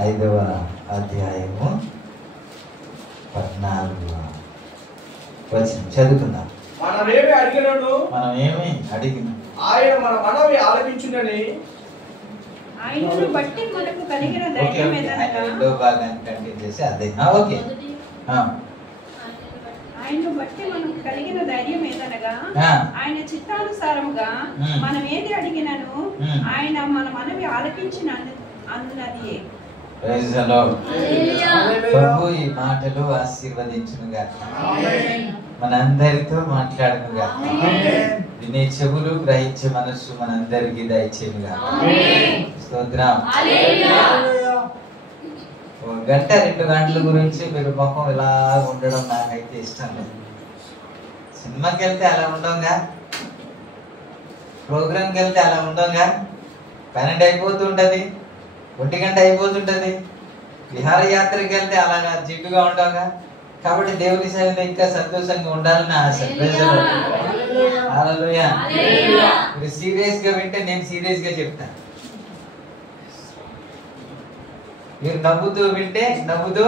5వ అధ్యాయము 14వ వచనం చదువుకుందాం. మనమేమి అడిగిన ఆయన మన మనవి ఆలకించునని ఆయనను బట్టి మనకు కలిగిన ధైర్యం ఏదనగా రెండో భాగాన్ని కంటిన్యూ చేసి అదే ఓకే. ఆయనను బట్టి మనకు కలిగిన ధైర్యం ఏదనగా ఆయన చిత్తానుసారముగా మనం ఏది అడిగినను ఆయన మన మనవి ఆలకించిన అన్నది. ప్రభు ఈ మాటలు ఆశీర్వదించునుగా, మనందరితో మాట్లాడునుగా, వినే చెవులు గ్రహించే మనస్సు మనందరికీ దయచేయునుగా. స్తోత్రం. 1 గంట 2 గంటల గురించి మీరు ముఖం ఇలా ఉండడం నాకైతే ఇష్టం లేదు. సినిమాకి వెళ్తే అలా ఉండవుగా, ప్రోగ్రామ్కి వెళ్తే అలా ఉండవుగా, 12 అయిపోతుంటది, 1 గంట అయిపోతుంటది. విహారయాత్రకి వెళ్తే అలాగా జిడ్డుగా ఉండవుగా. కాబట్టి దేవుని సన్నిధిలో ఇంకా సంతోషంగా ఉండాలని ఆశ. హల్లెలూయా. మీరు సీరియస్ గా వింటే నేను సీరియస్ గా చెప్తాను, మీరు నవ్వుతూ వింటే నవ్వుతూ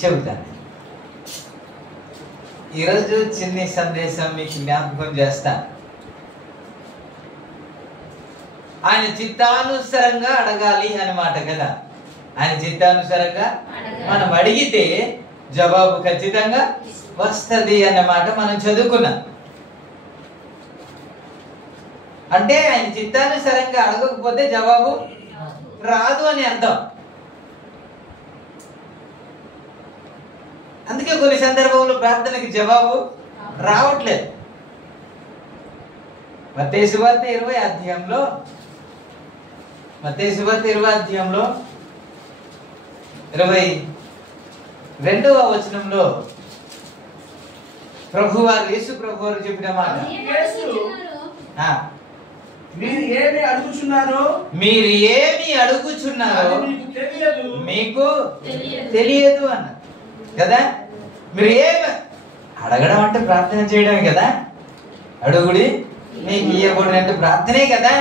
చెబుతాను. ఈరోజు చిన్ని సందేశం మీకు జ్ఞాపకం చేస్తాను. ఆయన చిత్తానుసారంగా అడగాలి అన్నమాట కదా. ఆయన చిత్తానుసారంగా మనం అడిగితే జవాబు ఖచ్చితంగా వస్తది అన్నమాట మనం చదువుకున్నాం. అంటే ఆయన చిత్తానుసారంగా అడగకపోతే జవాబు రాదు అని అర్థం. అందుకే కొన్ని సందర్భంలో ప్రార్థనకి జవాబు రావట్లేదు. మత్తయి సువార్త 20వ అధ్యాయంలో 22వ వచనంలో ప్రభువారు యేసు ప్రభువారు చెప్పిన మాట, మీరు ఏమి అడుగుచున్నారో మీకు తెలియదు అన్న కదా. మీరు ఏమి అడగడం అంటే ప్రార్థన చేయడమే కదా. అడుగుడి మీకు ఇవ్వకూడదు అంటే ప్రార్థనే కదా.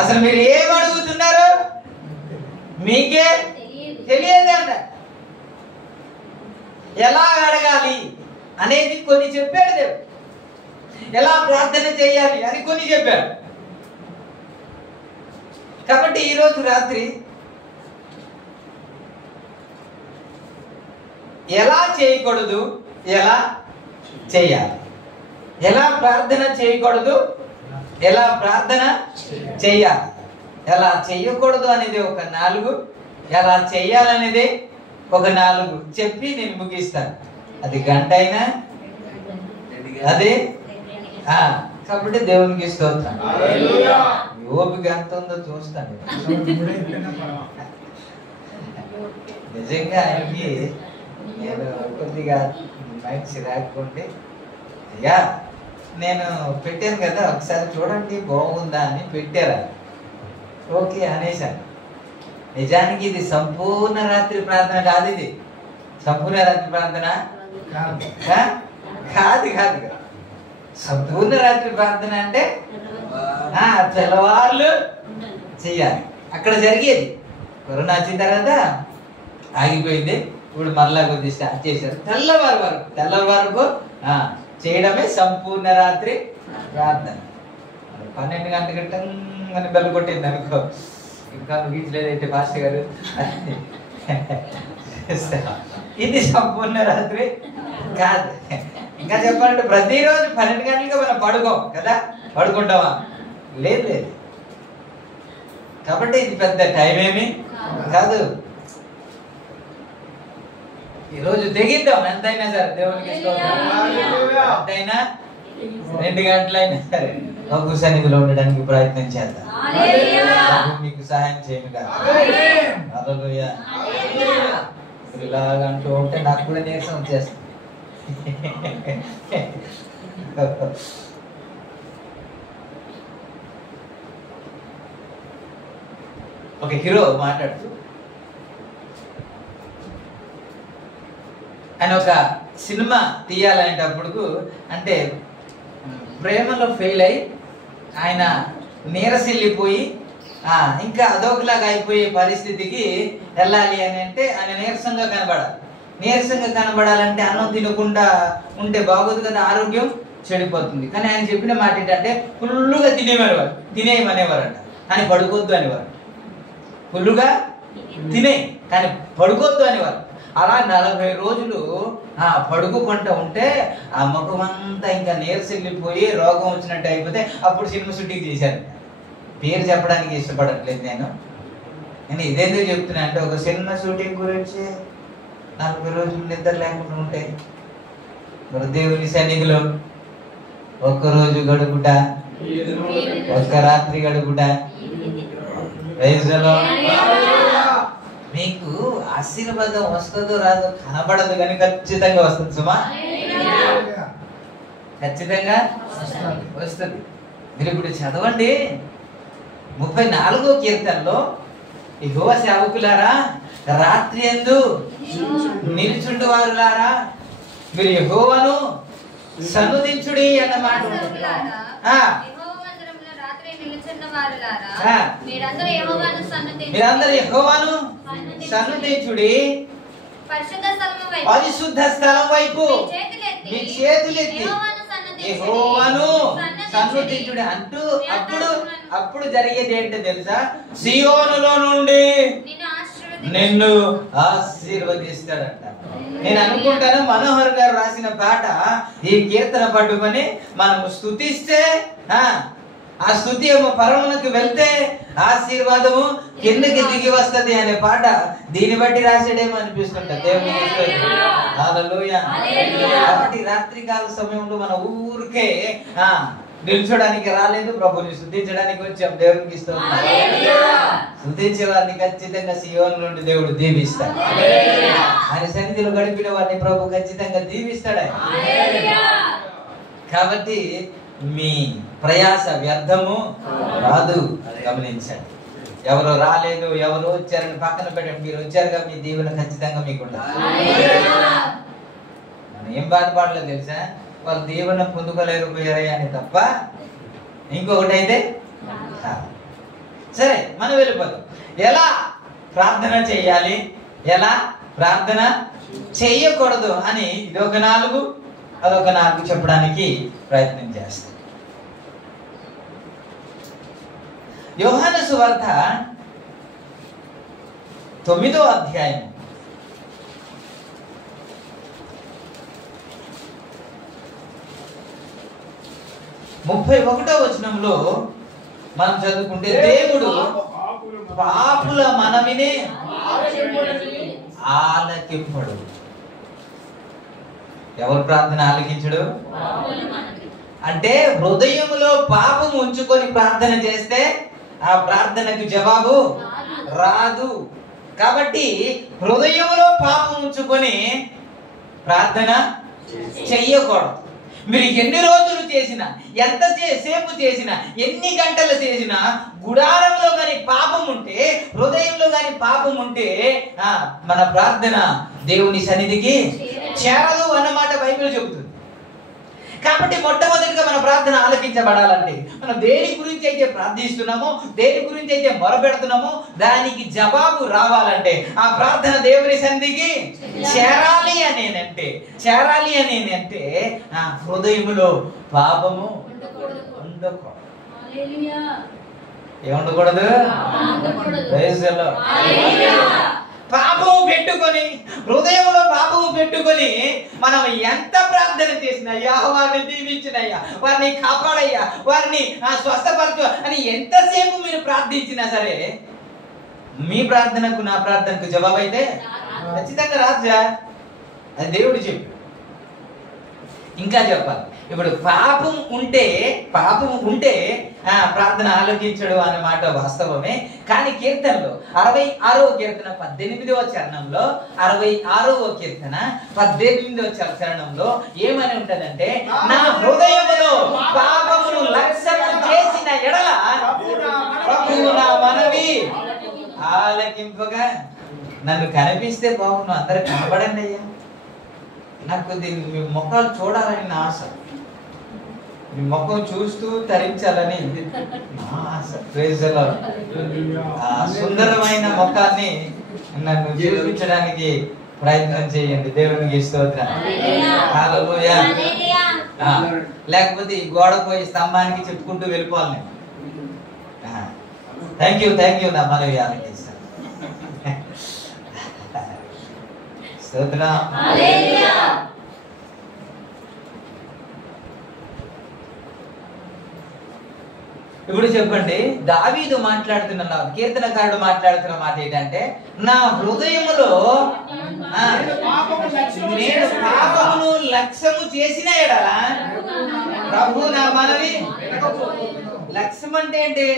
అసలు మీరు ఏం అడుగుతున్నారు మీకే తెలియదు అంట. ఎలా అడగాలి అనేది కొన్ని చెప్పాడు దేవుడు, ఎలా ప్రార్థన చేయాలి అని కొన్ని చెప్పాడు. కాబట్టి ఈరోజు రాత్రి ఎలా చేయకూడదు, ఎలా చేయాలి, ఎలా ప్రార్థన చేయకూడదు, ఎలా ప్రార్థన చేయాలి, ఎలా చేయకూడదు అనేది ఒక 4, ఎలా చేయాలనేది ఒక 4 చెప్పి నేను ముగిస్తాను. అది గంట అయినా అదే. కాబట్టి దేవునికి స్తోత్రం. ఓపిక ఎంత ఉందో చూస్తాను. నిజంగా ఆయనకి నేను కొద్దిగా మైండ్ చిరాకుంటే అయ్యా నేను పెట్టాను కదా ఒకసారి చూడండి బాగుందా అని పెట్టారా, ఓకే అనేసాను. నిజానికి ఇది సంపూర్ణ రాత్రి ప్రార్థన కాదు. ఇది సంపూర్ణ రాత్రి ప్రార్థన కాదు. సంపూర్ణ రాత్రి ప్రార్థన అంటే తెల్లవార్లు చెయ్యాలి. అక్కడ జరిగేది. కరోనా వచ్చిన తర్వాత ఆగిపోయింది. ఇప్పుడు మరలా కొద్ది స్టార్ట్ చేశారు. తెల్లవారు వరకు చేయడమే సంపూర్ణ రాత్రి ప్రార్థన. 12 గంటల అని బెల్లు కొట్టింది అనుకో, ఇంకా ముగించలేదంటే మాస్టర్ గారు, ఇది సంపూర్ణ రాత్రి కాదు. ఇంకా చెప్పాలంటే ప్రతిరోజు 12 గంటలకి మనం పడుకోం కదా. పడుకుంటామా? లేదు. కాబట్టి ఇది పెద్ద టైం ఏమి కాదు. ఈరోజు తెగిద్దాం ఎంతైనా సరే దేవునికి ఎంతైనా 2 గంటలైనా సరే ప్రభు సన్నిధిలో ఉండడానికి ప్రయత్నం చేద్దాం. మీకు సహాయం చేయనుగా. హల్లెలూయా. ఇలాగ అంటూ ఉంటే నాకు కూడా నీరసం వచ్చేస్తుంది. ఒక హీరో మాట్లాడుతూ ఆయన ఒక సినిమా తీయాలనేటప్పుడు అంటే ప్రేమలో ఫెయిల్ అయి ఆయన నీరసిల్లిపోయి ఇంకా అదొకలాగా అయిపోయే పరిస్థితికి వెళ్ళాలి అని అంటే ఆయన నీరసంగా కనబడాలి. నీరసంగా కనబడాలంటే అన్నం తినకుండా ఉంటే బాగోదు కదా, ఆరోగ్యం చెడిపోతుంది. కానీ ఆయన చెప్పిన మాట ఏంటంటే ఫుల్లుగా తినేయమనేవారంట, కానీ పడుకోవద్దు అనేవారు. ఫుల్లుగా తినే కానీ పడుకోవద్దు అనేవారు. అలా 40 రోజులు పడుకోకుండా ఉంటే ఆ ముఖం అంతా ఇంకా నీరసిల్లిపోయి రోగం వచ్చినట్టు అయిపోతే అప్పుడు సినిమా షూటింగ్ చేశారు. పేరు చెప్పడానికి ఇష్టపడట్లేదు నేను ఇదేందుకు చెప్తున్నా అంటే, ఒక సినిమా షూటింగ్ గురించి 40 రోజులు నిద్ర లేకుండా ఉంటే మరి దేవుని సన్నిధిలో ఒక్కరోజు గడుపుట, ఒక్క రాత్రి గడుపుట, మీకు ఆశీర్వాదం వస్తుందో రాదో కనబడదు కానీ ఖచ్చితంగా వస్తుంది. సుమా ఖచ్చితంగా వస్తుంది. మీరు ఇప్పుడు చదవండి 34వ కీర్తనలో, యెహోవా సేవకులారా రాత్రి యందు నిలుచుండు వారులారా మీరు యెహోవాను సన్నుతించుడి అన్నమాట. మీరందరూ యెహోవాను సన్నుతించుడి, పరిశుద్ధ స్థలం వైపు మీ చేతులెత్తి యెహోవాను సన్నుతించుడి అంటూ అప్పుడు జరిగేది ఏంటో తెలుసా? సియోనులో నుండి నిన్ను ఆశీర్వదిస్తాడంట. నేను అనుకుంటాను మనోహర్ గారు రాసిన పాట ఈ కీర్తన పట్టుకొని మనము స్తుతిస్తే ఆ స్తుతి ఏమో పరమునకు వెళ్తే ఆశీర్వాదము కిందకి దిగి వస్తది అనే పాట దీన్ని బట్టి రాసాడేమో అనిపిస్తుంటది. దేవుని హల్లెలూయా. కాబట్టి రాత్రికాల సమయంలో మన ఊరికే నిల్చోడానికి రాలేదు, ప్రభుని స్తుతించడానికి వచ్చాం. దేవునికి స్తోత్రం. స్తుతించే వారిని ఖచ్చితంగా సియోను నుండి దేవుడు దీవిస్తాడు. ఆయన సన్నిధిలో గడిపిన వారిని ప్రభు ఖచ్చితంగా దీవిస్తాడు. కాబట్టి మీ ప్రయాస వ్యర్థము రాదు. గమనించండి. ఎవరో రాలేదు, ఎవరో వచ్చారని పక్కన పెట్టండి. మీరు వచ్చారుగా, మీ దీవెన ఖచ్చితంగా మీకు ఉండాలి. మనం ఏం బాధపడలేదు తెలుసా? వాళ్ళు దీవెన పొందుకోలేకపోయారా అని తప్ప ఇంకొకటి అయితే సరే. మనం వెళ్ళిపోతాం. ఎలా ప్రార్థన చేయాలి, ఎలా ప్రార్థన చెయ్యకూడదు అని ఇదొక 4 అదొక 4 చెప్పడానికి ప్రయత్నం చేస్తాం. యోహాను సువార్త 9వ అధ్యాయం 31వ వచనంలో మనం చదువుకుంటే, దేవుడు పాపుల మనవిని ఆలకింపడు. ఎవరు ప్రార్థన ఆలకించడు అంటే, హృదయంలో పాపం ఉంచుకొని ప్రార్థన చేస్తే ఆ ప్రార్థనకు జవాబు రాదు. కాబట్టి హృదయంలో పాపం ఉంచుకొని ప్రార్థన చెయ్యకూడదు. మీరు ఎన్ని రోజులు చేసినా, ఎంత సేపు చేసినా, ఎన్ని గంటలు చేసినా గుడారంలో కానీ పాపం ఉంటే, హృదయంలో కానీ పాపం ఉంటే మన ప్రార్థన దేవుని సన్నిధికి చేరదు అన్నమాట బైబిల్ చెబుతుంది. కాబట్టి మొట్టమొదటిగా మన ప్రార్థన ఆలకించబడాలంటే మనం దేని గురించి అయితే ప్రార్థిస్తున్నామో, దేని గురించి అయితే మొరపెడుతున్నామో దానికి జవాబు రావాలంటే ఆ ప్రార్థన దేవుని సన్నిధికి చేరాలి అని అంటే హృదయములో పాపము ఉండకూడదు. ఏముండకూడదు? పాపము పెట్టుకొని, హృదయంలో పాపము పెట్టుకొని మనం ఎంత ప్రార్థన చేసినా, యెహోవాని దీవించినయ్యా, వారిని కాపాడయ్యా, వారిని స్వస్థపరచు అని ఎంతసేపు మీరు ప్రార్థించినా సరే మీ ప్రార్థనకు నా ప్రార్థనకు జవాబు అయితే ఖచ్చితంగా రాదు సార్. అది దేవుడు చెప్పు. ఇంకా చెప్పాలి. ఇప్పుడు పాపం ఉంటే ప్రార్థన ఆలోచించడు అన్నమాట వాస్తవమే. కానీ కీర్తనలో 66వ కీర్తన 18వ చరణంలో 66వ కీర్తన 18వ చరణంలో ఏమని ఉంటదంటే, నా హృదయములో పాపమును లక్ష్యము చేసిన ఎడల ప్రభువు నా మనవి ఆలకింపగా. నన్ను కనిపిస్తే బాగుండు, అందరు కనబడండి అయ్యా, నాకు మీ ముఖాలు చూడాలని నా ఆశ. మీ ముఖం చూస్తూ తరించాలని నా ఆశ. Praise the lord. ఆ సుందరమైన ముఖాన్ని నన్ను చూపించడానికి ప్రయత్నం చేయండి. దేవునికి స్తోత్రం. హల్లెలూయా. లేకపోతే ఈ గోడ పోయి స్తంభానికి చెప్పుకుంటూ వెళ్ళిపోవాలి నేను. థ్యాంక్ యూ నా మనవి ఆలకిస్తాను. స్తోత్రం. ఇప్పుడు చెప్పండి, దావీదు మాట్లాడుతున్న కీర్తనకారుడు మాట్లాడుతున్న మాట ఏంటంటే, నా హృదయములో నేను పాపమును లక్ష్యము చేసిన ఎడల ప్రభు నా మనవి. లక్ష్యం అంటే ఏంటి?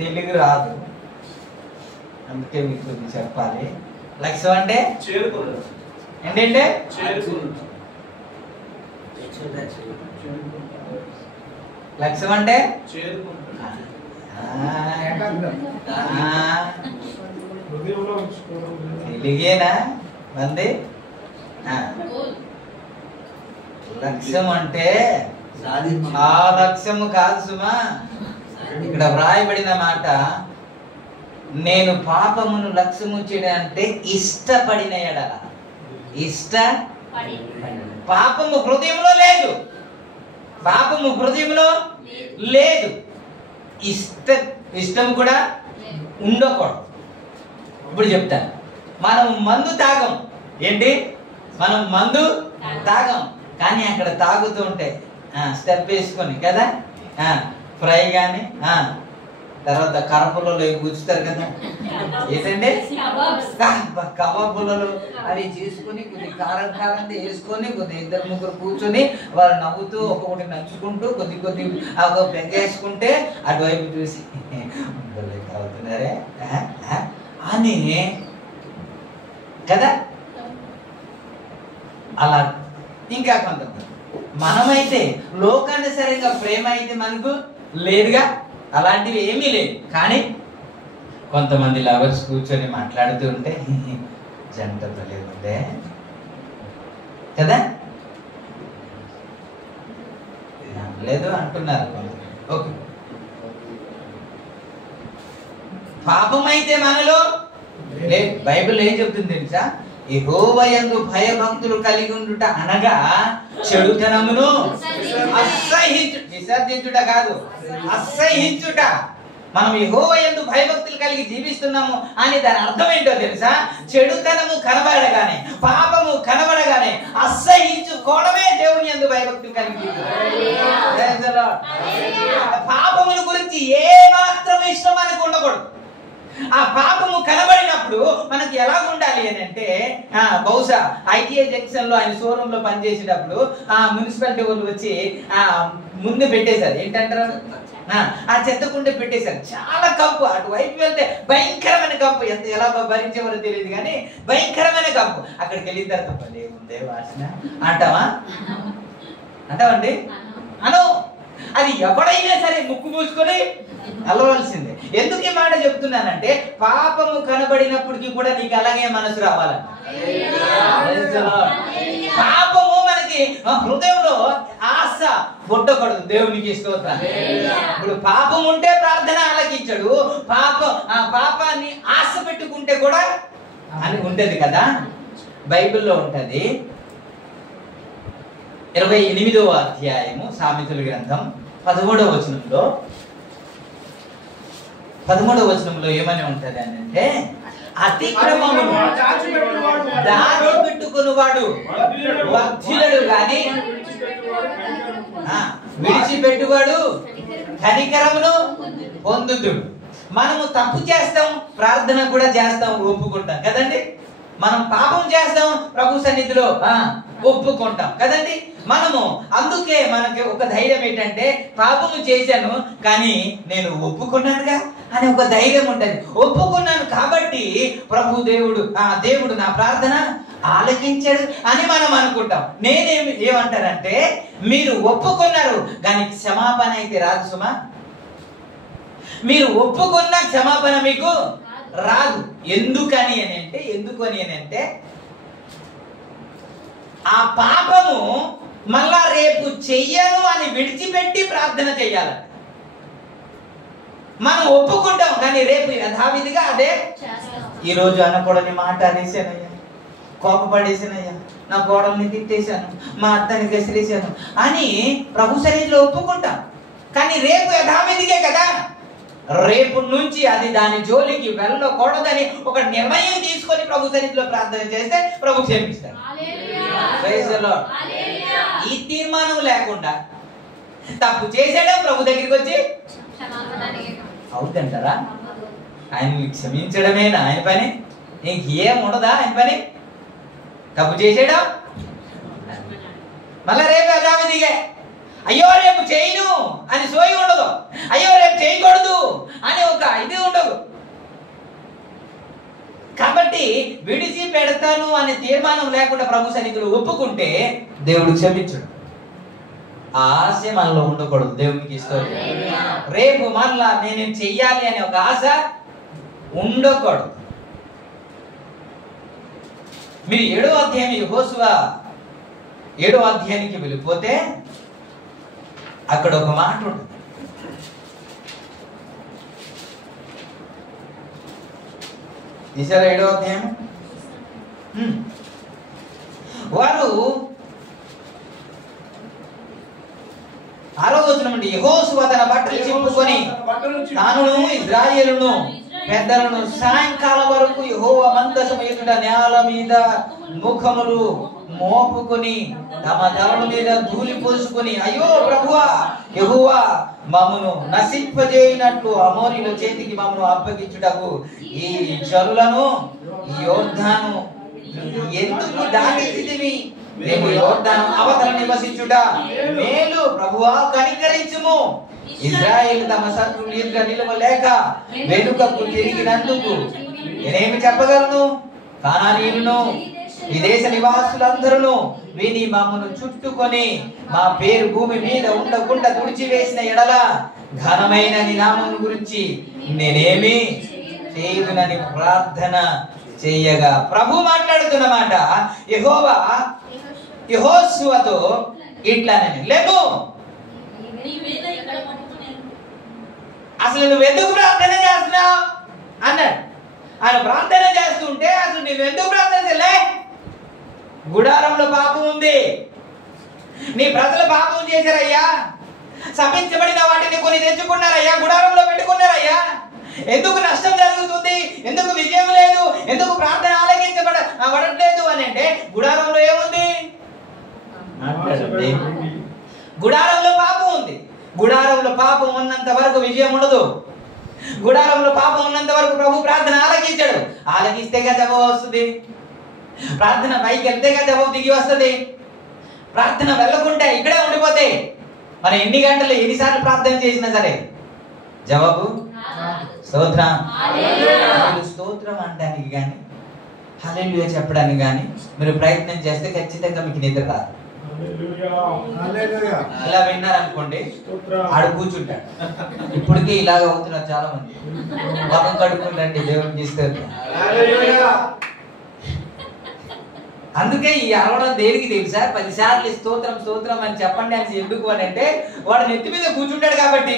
తెలుగు రాదు, అందుకే మీకు చెప్పాలి. లక్ష్యం అంటే ఏంటంటే లక్ష్యం అంటే తెలుగేనా మంది? లక్ష్యం అంటే ఆ లక్ష్యము కాదు సుమా. ఇక్కడ వ్రాయబడిన మాట, నేను పాపమును లక్ష్యము చేయడం అంటే ఇష్టపడిన ఎడల. పాపము హృదయంలో లేదు, పాపము హృదయంలో లేదు. ఇష్టం కూడా ఉండకూడదు. ఇప్పుడు చెప్తాను, మనం మందు తాగం. ఏంటి? మనం మందు తాగం, కానీ అక్కడ తాగుతూ ఉంటే స్టెప్ వేసుకొని కదా, ఫ్రై కానీ తర్వాత కరపులలో గుచ్చుతారు కదా, ఏంటంటే కబాబులలో అవి చేసుకుని కొద్ది కారం వేసుకొని కొద్ది ఇద్దరు ముగ్గురు కూర్చొని వాళ్ళు నవ్వుతూ ఒక్కొక్కటి నంచుకుంటూ కొద్ది పెంగేసుకుంటే అటువైపు చూసి అవుతున్నారే అని కదా. అలా ఇంకా కొంతమంది మనమైతే లోకానుసరంగా ప్రేమ అయితే మనకు లేదుగా, అలాంటివి ఏమీ లేదు. కానీ కొంతమంది లవర్స్ కూర్చొని మాట్లాడుతూ ఉంటే జంటతో లేకుంటే కదా లేదు అంటున్నారు. ఓకే, పాపం అయితే మనలో లేదు. బైబిల్ ఏం చెప్తుంది తెలుసా? యెహోవా యందు భయభక్తులు కలిగి ఉండుట అనగా చెడుతనమును విసర్జించుట కాదు, అసహ్యించుట. మనం యెహోవా యందు భయభక్తులు కలిగి జీవిస్తున్నాము అని దాని అర్థం ఏంటో తెలుసా? చెడుతనము కనబడగానే, పాపము కనబడగానే అసహ్యించుకోవడమే దేవుని యందు భయభక్తులు కలిగి. పాపముల గురించి ఏ మాత్రం ఇష్టం మనకు ఉండకూడదు. ఆ పాపము కనబడినప్పుడు మనకి ఎలా ఉండాలి అని అంటే, బహుశా ఐటీఐ జంక్షన్ లో ఆయన షోరూమ్ లో పనిచేసేటప్పుడు మున్సిపాలిటీ వాళ్ళు వచ్చి ముందు పెట్టేశారు. ఏంటంటారు? ఆ చెత్త కుండ పెట్టేశారు. చాలా కంపు, అటువైపు వెళ్తే భయంకరమైన కంపు. ఎలా భరించేవారో తెలియదు కానీ భయంకరమైన కంపు. అక్కడికి వెళ్ళిన తర్వాత భలే ఉందే వాసన అంటావండి అను. అది ఎవడైనా సరే ముక్కు మూసుకొని అలవాల్సిందే. ఎందుకు ఈ మాట చెప్తున్నానంటే, పాపము కనబడినప్పటికీ కూడా నీకు అలాగే మనసు రావాలంట. పాపము మనకి హృదయంలో ఆశ పుట్టకూడదు. దేవునికి స్తోత్రం. ఇప్పుడు పాపం ఉంటే ప్రార్థన ఆలకించడు, పాపాన్ని ఆశ పెట్టుకుంటే కూడా అని ఉంటది కదా. బైబిల్లో ఉంటది 28వ అధ్యాయము సామెతల గ్రంథం 13వ వచనంలో ఏమని ఉంటది అని అంటే, అతిక్రమమును దాచిపెట్టుకునివాడు వర్ధిల్లడు గాని విడిచిపెట్టువాడు కనికరమును పొందుదుడు. మనము తప్పు చేస్తాం, ప్రార్థన కూడా చేస్తాం, ఒప్పుకుంటాం కదండి. మనం పాపం చేస్తాం, ప్రభు సన్నిధిలో ఒప్పుకుంటాం కదండి. మనము అందుకే మనకి ఒక ధైర్యం ఏంటంటే, పాపము చేశాను కానీ నేను ఒప్పుకున్నానుగా అని ఒక ధైర్యం ఉంటుంది. ఒప్పుకున్నాను కాబట్టి ప్రభు దేవుడు నా ప్రార్థన ఆలకించాడు అని మనం అనుకుంటాం. ఏమంటారంటే, మీరు ఒప్పుకున్నారు కానీ క్షమాపణ అయితే రాదు సుమా. మీరు ఒప్పుకున్న క్షమాపణ మీకు రాదు. ఎందుకని అని అంటే ఆ పాపము మళ్ళా రేపు చెయ్యను అని విడిచిపెట్టి ప్రార్థన చెయ్యాలి. మనం ఒప్పుకుంటాం, కానీ రేపు యథావిధిగా అదే. ఈరోజు అనకూడని మాట అనేసానయ్యా, కోపపడేసానయ్యా, నా కోడల్ని తిట్టేశాను, మా అత్తని గసిరేశాను అని ప్రభు సన్నిధిలో ఒప్పుకుంటాం. కానీ రేపు యథావిధిగే కదా. రేపు నుంచి అది దాని జోలికి వెళ్ళకూడదని ఒక నిర్ణయం తీసుకొని ప్రభు సన్నిధిలో ప్రార్థన చేస్తే ప్రభు క్షమిస్తాడు. ఈ తీర్మానం లేకుండా తప్పు చేసేయడం ప్రభు దగ్గరికి వచ్చి అవుతుంటారా? ఆయన్ని క్షమించడమేనా ఆయన పని? ఇంకేం ఉండదా ఆయన పని? తప్పు చేసేయడం మళ్ళా రేపు యథావిధిగే. అయ్యో రేపు చేయను అని సోయి ఉండదు, అయ్యో రేపు చేయకూడదు అని ఒక ఇది ఉండదు. కాబట్టి విడిచి పెడతాను అనే తీర్మానం లేకుండా ప్రభు సన్నిధిలో ఒప్పుకుంటే దేవుడు క్షమించడు. ఆశ మనలో ఉండకూడదు. దేవునికి ఇష్టం రేపు మళ్ళా నేను చెయ్యాలి అనే ఒక ఆశ ఉండకూడదు. మీరు 7వ అధ్యాయం యెహోషువ 7వ అధ్యాయానికి వెళ్ళిపోతే అక్కడ ఒక మాట ఉంటుంది. ఈసారి 7వ అధ్యాయం వారు 6వ వచనం నుండి యెహోషువ తన బట్టలు చింపుకొని తానును ఇశ్రాయేలును పెద్దలను సాయంకాలం వరకు యెహోవా మందసము ఎదుట నేల మీద ముఖములు మోపుకొని తమ తలల మీద ధూళి పోసుకొని, అయ్యో ప్రభువా యెహోవా మమ్మును నశింపజేయనట్లు అమోరీల చేతికి మమ్మను అప్పగించుటకు ఈ జనులను యోర్దాను ఎందుకు దాటితివి? మేము యోర్దాను అవతల నివసించుట మేలు, ప్రభువా కనికరించుము. ఇశ్రాయేలు తమ శత్రువుల ఎదుట నిలవలేక వెనుకకు తిరిగినందుకు నేనేమి చెప్పగలను? కానానీయులను ఈ దేశ నివాసులందరూ విని మమ్మను చుట్టుకొని మా పేరు భూమి మీద ఉండకుండా తుడిచివేసిన ఎడల ఘనమైన నీ నామం గురించి నేనేమి చేయుదునని ప్రార్థన చేయగా ప్రభు మాట్లాడుతున్న మాట యెహోవా యెహోషువతో ఇట్లానని, లేవు అసలు నువ్వు ఎందుకు ప్రార్థన చేస్తున్నావు అన్నాడు. ఆయన ప్రార్థన చేస్తుంటే అసలు నువ్వు ఎందుకు ప్రార్థన చేయలే? గుడారంలో పాపం ఉంది, నీ ప్రజలు పాపం చేశారయ్యా, శపించబడిన వాటిని కొన్ని తెచ్చుకున్నారయ్యా, గుడారంలో పెట్టుకున్నారయ్యా, ఎందుకు నష్టం జరుగుతుంది, ఎందుకు విజయం లేదు, ఎందుకు ప్రార్థన ఆలకించబడట్లేదు అని అంటే గుడారంలో ఏముంది? గుడారంలో పాపం ఉంది. గుడారంలో పాపం ఉన్నంత వరకు విజయం ఉండదు. గుడారంలో పాపం ఉన్నంత వరకు ప్రభు ప్రార్థన ఆలకించాడు. ఆలకిస్తేగా జవాబు వస్తుంది. ప్రార్థన పైకి వెళ్తేగా జవాబు దిగి వస్తుంది. ప్రార్థన వెళ్ళకుంటే ఇక్కడే ఉండిపోతే మనం ఎన్ని గంటలు ఎన్నిసార్లు ప్రార్థన చేసినా సరే జవాబు స్తోత్రం. స్తోత్రం అనడానికి కానీ హల్లెలూయా చెప్పడానికి కానీ మీరు ప్రయత్నం చేస్తే ఖచ్చితంగా మీకు నిద్ర రాదు. అలా విన్నారనుకోండి, ఆడు కూర్చుంటాడు. ఇప్పటికే ఇలాగ అవుతున్నారు చాలా మంది. మొహం కడుక్కుంటండి దేవుడిని తీసుకెళ్తారు. అందుకే ఈ అరవడం దేనికి తెలుసా? 10 సార్లు స్తోత్రం స్తోత్రం అని చెప్పండి అని ఎందుకు అని అంటే వాడు నెత్తి మీద కూర్చుంటాడు కాబట్టి.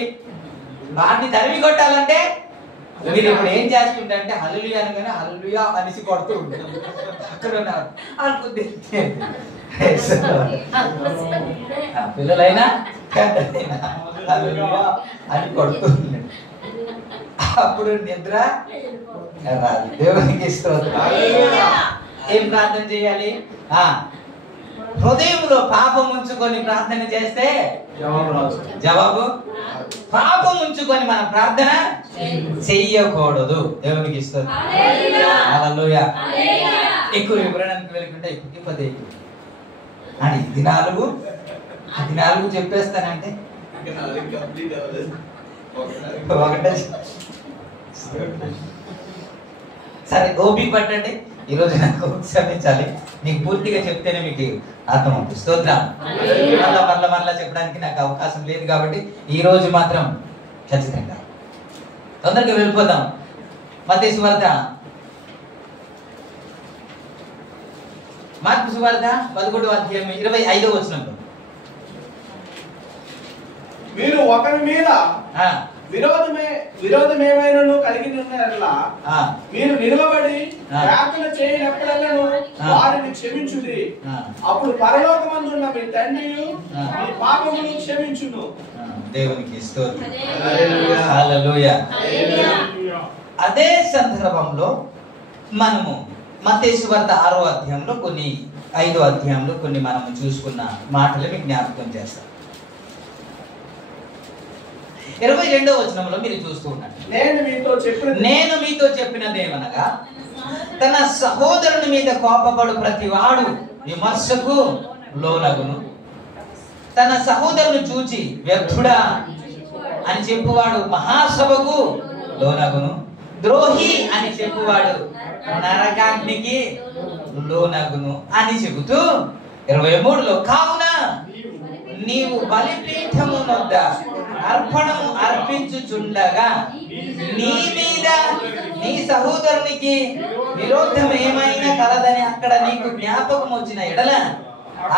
వాడిని తరిమి కొట్టాలంటే మీరు ఇప్పుడు ఏం చేస్తుంటే హల్లెలూయా అనగానే హల్లెలూయా అనేసి కొడుతూ ఉంటారు. అక్కడ ఉన్నారు అనుకుంది పిల్లలైనా అని కొడుతుంది. అప్పుడు నిద్ర రాదు. దేవునికి స్తోత్రం. ఏం ప్రార్థన చేయాలి? హృదయంలో పాపం ఉంచుకొని ప్రార్థన చేస్తే జవాబు. పాపం ఉంచుకొని మనం ప్రార్థన చెయ్యకూడదు. దేవునికి స్తోత్రం. హల్లెలూయా. ఎక్కువ వివరణకు వెళ్ళకుండా ఇప్పుడు అని ఇది 4 అది 4 చెప్పేస్తానంటే ఒకటే. సరే ఓపిక పట్టండి. ఈరోజు నాకు క్షమించాలి, నీకు పూర్తిగా చెప్తేనే మీకు అర్థమవుతుంది. స్తోత్రం. మరలా చెప్పడానికి నాకు అవకాశం లేదు కాబట్టి ఈ రోజు మాత్రం ఖచ్చితంగా తొందరగా వెళ్ళిపోదాం. మత్తయి సువార్త మార్కు సువార్త 11వ అధ్యాయం 25వ వచనంలో మీరు ఒకరి మీద విరోధమేమైనా కలిగి ఉన్నారలా మీరు నిలబడి ప్రార్థన చేయనప్పుడల్లా వారిని క్షమించుడి. అప్పుడు పరలోకమందున్న మీ తండ్రి మీ పాపములు క్షమించును. దేవునికి స్తోత్రం. హల్లెలూయా. అదే సందర్భంలో మనము మత్తయి సువార్త 6వ అధ్యాయంలో 5వ అధ్యాయంలో కొన్ని మనము చూసుకున్న మాటలు మీకు జ్ఞాపకం చేస్తాం. 22వ వచనంలో మీరు చూస్తూ ఉన్నారు, నేను మీతో చెప్పినదేమనగా తన సహోదరుని మీద కోపపడు ప్రతివాడు విమర్శకు లోనగును, తన సహోదరుని చూచి వ్యర్థుడా అని చెప్పువాడు మహాసభకు లోనగును, ద్రోహి అని చెప్పువాడు నరకాగ్నికి లోనగును అని చెబుతూ 23లో కావున నీవు బలిపీఠము వద్ద అర్పణము అర్పించుచుండగా నీ మీద నీ సహోదరునికి విరోధం ఏమైనా కలదని అక్కడ నీకు జ్ఞాపకం వచ్చిన ఎడల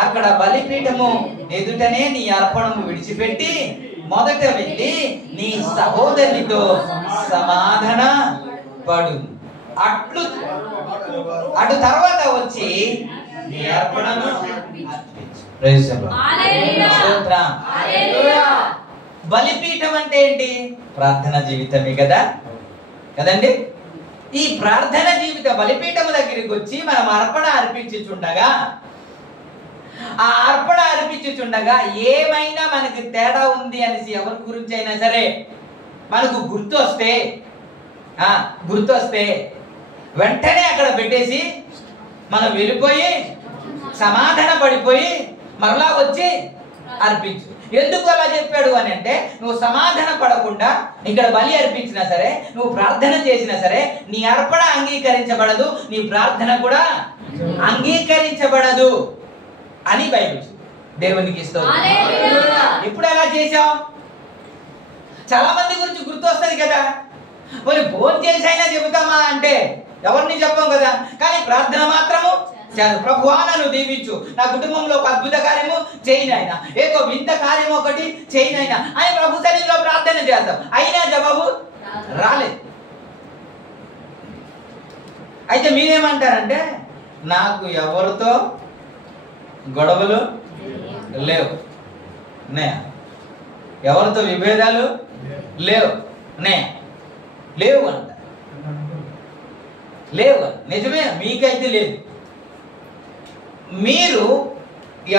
అక్కడ బలిపీఠము ఎదుటనే నీ అర్పణము విడిచిపెట్టి మొదట వెళ్ళి నీ సహోదరునితో సమాధాన పడు, అటు తర్వాత వచ్చి నీ అర్పణను అర్పించు. బలిపీఠం అంటే ఏంటి? ప్రార్థన జీవితమే కదండి. ఈ ప్రార్థన జీవిత బలిపీఠం దగ్గరికి వచ్చి మనం అర్పణ అర్పించుచుండగా, ఆ అర్పణ అర్పించుచుండగా ఏమైనా మనకి తేడా ఉంది అనేసి ఎవరి గురించి అయినా సరే మనకు గుర్తొస్తే వెంటనే అక్కడ పెట్టేసి మనం వెళ్ళిపోయి సమాధాన పడిపోయి మరలా వచ్చి అర్పించు. ఎందుకు అలా చెప్పాడు అని అంటే, నువ్వు సమాధాన పడకుండా ఇక్కడ బలి అర్పించినా సరే, నువ్వు ప్రార్థన చేసినా సరే నీ అర్పణ అంగీకరించబడదు, నీ ప్రార్థన కూడా అంగీకరించబడదు అని బైబిల్. దేవునికి స్తోత్రం. ఇప్పుడు అలా చేసావు, చాలా మంది గురించి గుర్తొస్తుంది కదా. మరి ఫోన్ చేసి అయినా చెబుతామా అంటే ఎవరిని చెప్పాం కదా, కానీ ప్రార్థన మాత్రము ప్రభువా నన్ను దీవించు, నా కుటుంబంలో ఒక అద్భుత కార్యము చేయనైనా, ఏదో వింత కార్యం ఒకటి చేయనైనా అని ప్రభు సన్నిధిలో ప్రార్థన చేస్తాం, అయినా జవాబు రాలేదు. అయితే మీరేమంటారంటే, నాకు ఎవరితో గొడవలు లేవు, ఎవరితో విభేదాలు లేవు అంట. లేవు, నిజమే, మీకైతే లేదు. మీరు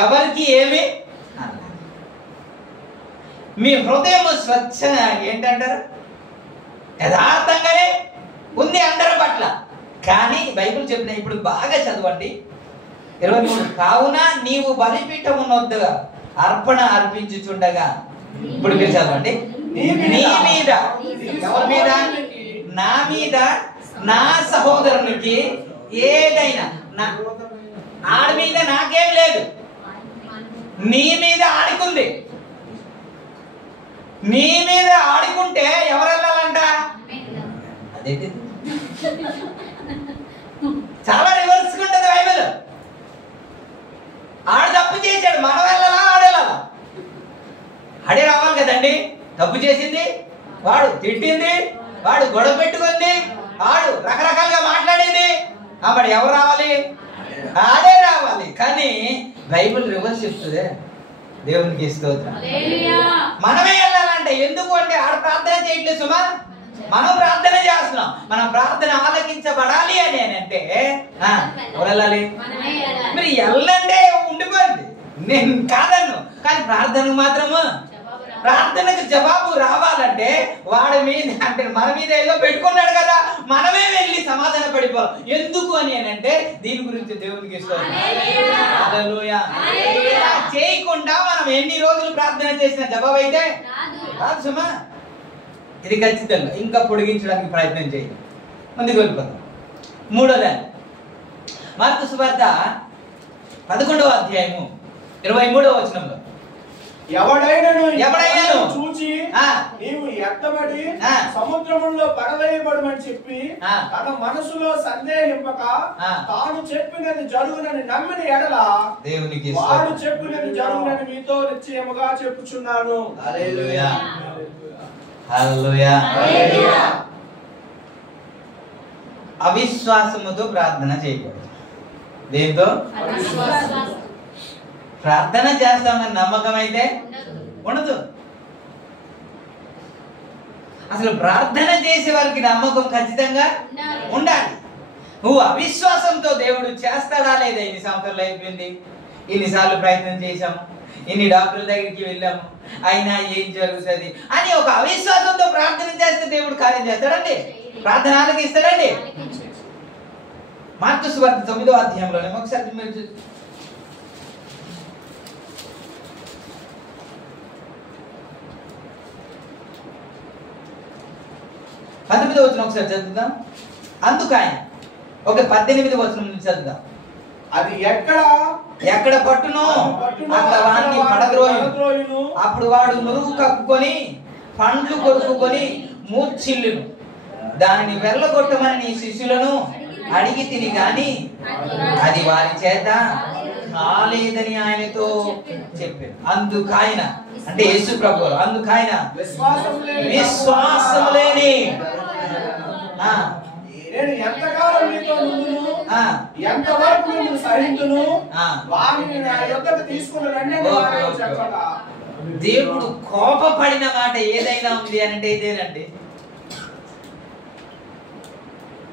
ఎవరికి ఏమి మీ హృదయం స్వచ్ఛ ఏంటంటారు, యథార్థంగానే ఉంది అందరి పట్ల. కానీ బైబిల్ చెప్పిన ఇప్పుడు బాగా చదవండి 23, కావున నీవు బలిపీఠము వద్ద అర్పణ అర్పించుచుండగా, ఇప్పుడు మీరు చదవండి, నీ మీద, ఎవరి మీద? నా మీద, నా సహోదరునికి ఏదైనా, ఆడి మీద నాకేం లేదు, నీ మీద ఆడుకుంది. నీ మీద ఆడుకుంటే ఎవరు వెళ్ళాలంట? అదేంటి, చాలా రివర్స్ ఉంటుంది బైబిల్. ఆడు తప్పు చేశాడు, మనం వెళ్ళాలా ఆడేళ్ళాలా? ఆడే రావాలి కదండి. తప్పు చేసింది వాడు, తిట్టింది వాడు, గొడవ పెట్టుకుంది వాడు, రకరకాలుగా మాట్లాడింది, మరి ఎవరు రావాలి? ఆడే రావాలి. కానీ బైబిల్ రివర్స్ చెప్తుంది. దేవునికి స్తోత్రం. మనమే వెళ్ళాలంటే, ఎందుకు అంటే ఆడ ప్రార్థన చేయట్లేదు సుమా, మనం ప్రార్థన చేస్తున్నాం. మన ప్రార్థన ఆలకించబడాలి అని అంటే ఎవరు వెళ్ళాలి? మరి వెళ్ళంటే ఉండిపోయింది, నేను కాదన్ను, కానీ ప్రార్థనకు మాత్రము, ప్రార్థనకు జవాబు రావాలంటే వాడి మీద అంటే మన మీద ఏదో పెట్టుకున్నాడు కదా, మనమే వెళ్ళి సమాధాన పడిపోవాలి. ఎందుకు అని అంటే దీని గురించి దేవునికి హల్లెలూయా. చేయకుండా మనం ఎన్ని రోజులు ప్రార్థన చేసిన జవాబు అయితే రాదు సుమా. ఇది ఖచ్చితంగా ఇంకా పొడిగించడానికి ప్రయత్నం చేయండి. ముందుకు వెళ్ళిపోతాం. 3వ మార్కు సువార్త 11వ అధ్యాయము 23వ వచనంలో, ఎవడైనాను చూచి నీవు ఎత్తబడి సముద్రములో పడవేయబడమని చెప్పి తన మనసులో సందేహింపక తాను చెప్పినది జరుగునని నమ్మిన ఎడల దేవునికి వాడు చెప్పినది జరుగునని మీతో నిశ్చయముగా చెప్పుచున్నాను. హల్లెలూయా హల్లెలూయా హల్లెలూయా. అవిశ్వాసముతో ప్రార్థన చేయకూడదు. దేంతో? ప్రార్థన చేస్తామని నమ్మకం అయితే ఉండదు. అసలు ప్రార్థన చేసే వారికి నమ్మకం ఖచ్చితంగా ఉండాలి. నువ్వు అవిశ్వాసంతో దేవుడు చేస్తాడా లేదా? ఇన్ని సంవత్సరాలు అయిపోయింది, ఇన్నిసార్లు ప్రయత్నం చేశాము, ఇన్ని డాక్టర్ల దగ్గరికి వెళ్ళాము, అయినా ఏం జరుగుతుంది అని ఒక అవిశ్వాసంతో ప్రార్థన చేస్తే దేవుడు కార్యం చేస్తాడండి? ప్రార్థన ఆలకిస్తాడండి? మార్కు సువార్త 9వ అధ్యాయంలోనే ఒకసారి మీరు 19వ వచనం ఒకసారి చదువుదాం. అందుకు ఆయన 18వ వచనం నుంచి చదువుదాం. అది ఎక్కడ పట్టును అక్కడ వాడిని పడద్రోయును. అప్పుడు వాడు నురుగు కప్పుకొని పండ్లు కొరుకుకొని మూర్ఛిల్లును. దానిని వెళ్ళగొట్టమని నీ శిష్యులను అడిగి తిని గాని అది వారి చేత కాలేదని ఆయనతో చెప్పాడు. అందుకాయన అంటే యేసు ప్రభువు అందుకాయన విశ్వాసం లేని నేను ఎంతకాలం మీతో నుండును, ఎంతవరకు నిన్ను సహించును, వారిని నా యొద్దకు తీసుకుని రండి అని వారితో చెప్పగా. దేవుడు కోపపడిన మాట ఏదైనా ఉంది అంటే ఇదేనండి.